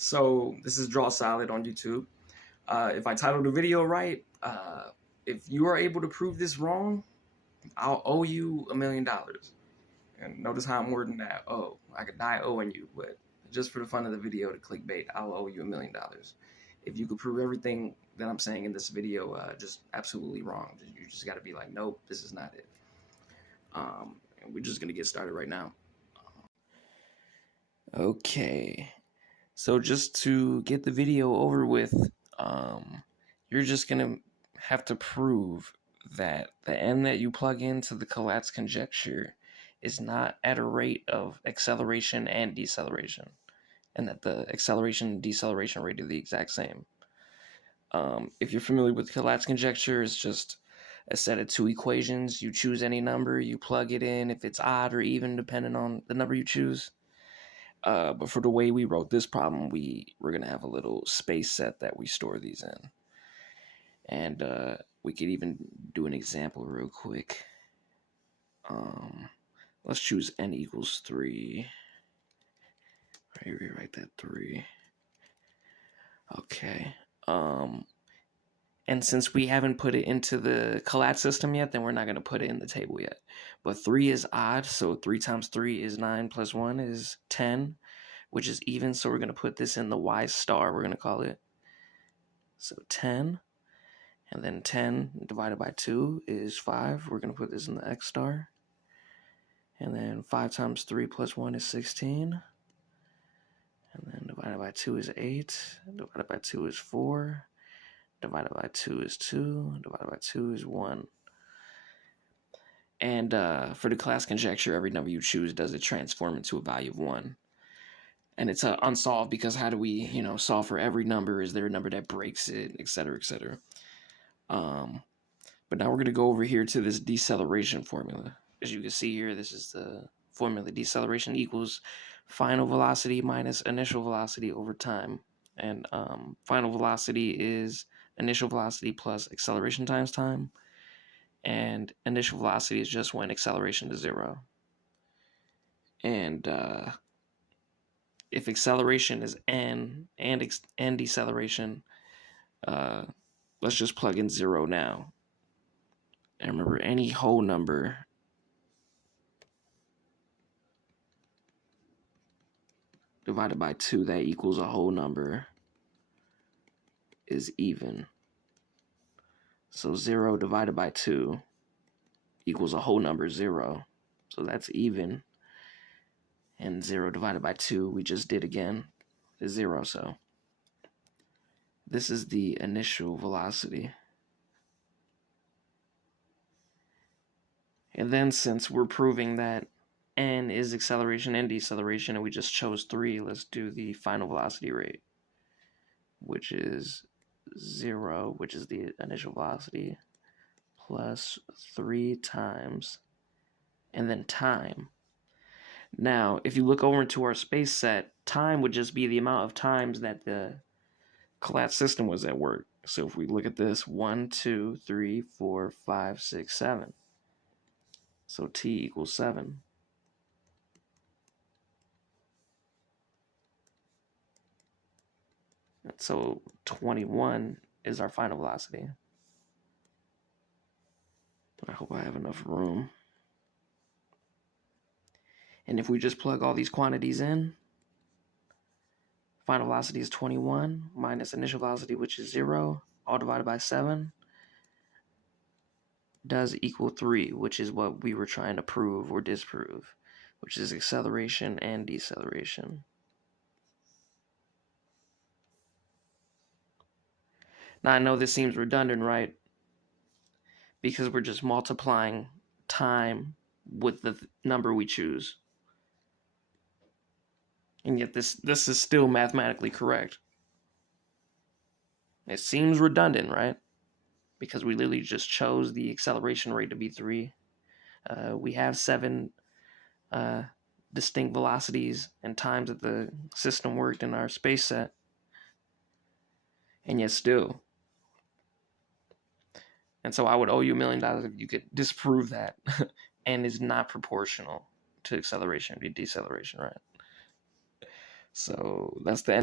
So this is Draw Solid on YouTube. If I titled the video right, if you are able to prove this wrong, I'll owe you $1 million. And notice how I'm wording that. Oh, I could die owing you, but just for the fun of the video, to clickbait, I'll owe you $1 million. If you could prove everything that I'm saying in this video just absolutely wrong, you just got to be like, nope, this is not it. And we're just gonna get started right now. Okay. So just to get the video over with, you're just gonna have to prove that the n that you plug into the Collatz conjecture is not at a rate of acceleration and deceleration, and that the acceleration and deceleration rate are the exact same. If you're familiar with Collatz conjecture, it's just a set of two equations. You choose any number, you plug it in, if it's odd or even, depending on the number you choose. But for the way we wrote this problem, we're going to have a little space set that we store these in. And we could even do an example real quick. Let's choose n equals 3. Right, rewrite that 3. Okay. And since we haven't put it into the Collatz system yet, then we're not going to put it in the table yet. But 3 is odd, so 3 times 3 is 9 plus 1 is 10, which is even, so we're going to put this in the y star, we're going to call it. So 10, and then 10 divided by 2 is 5. We're going to put this in the x star. And then 5 times 3 plus 1 is 16. And then divided by 2 is 8. Divided by 2 is 4. Divided by 2 is 2. Divided by 2 is 1. And for the class conjecture, every number you choose does it transform into a value of 1. And it's unsolved because how do we, solve for every number? Is there a number that breaks it, et cetera, et cetera? But now we're going to go over here to this deceleration formula. As you can see here, this is the formula. Deceleration equals final velocity minus initial velocity over time. And final velocity is initial velocity plus acceleration times time. And initial velocity is just when acceleration is 0. And if acceleration is n and deceleration, let's just plug in 0 now. And remember, any whole number divided by 2 that equals a whole number is even. So 0 divided by 2 equals a whole number, 0. So that's even. And 0 divided by 2, we just did again, is 0. So this is the initial velocity. And then since we're proving that n is acceleration and deceleration, and we just chose 3, let's do the final velocity rate, which is 0, which is the initial velocity, plus 3 times, and then time. Now, if you look over into our space set, time would just be the amount of times that the Collatz system was at work. So if we look at this, 1, 2, 3, 4, 5, 6, 7. So t equals 7. And so 21 is our final velocity. I hope I have enough room. And if we just plug all these quantities in, final velocity is 21 minus initial velocity, which is 0, all divided by 7, does equal 3, which is what we were trying to prove or disprove, which is acceleration and deceleration. Now, I know this seems redundant, right? Because we're just multiplying time with the number we choose. And yet this is still mathematically correct. It seems redundant, right? Because we literally just chose the acceleration rate to be 3. We have 7 distinct velocities and times that the system worked in our space set. And yet still. And so I would owe you $1 million if you could disprove that and is not proportional to acceleration or deceleration, right? So that's the end.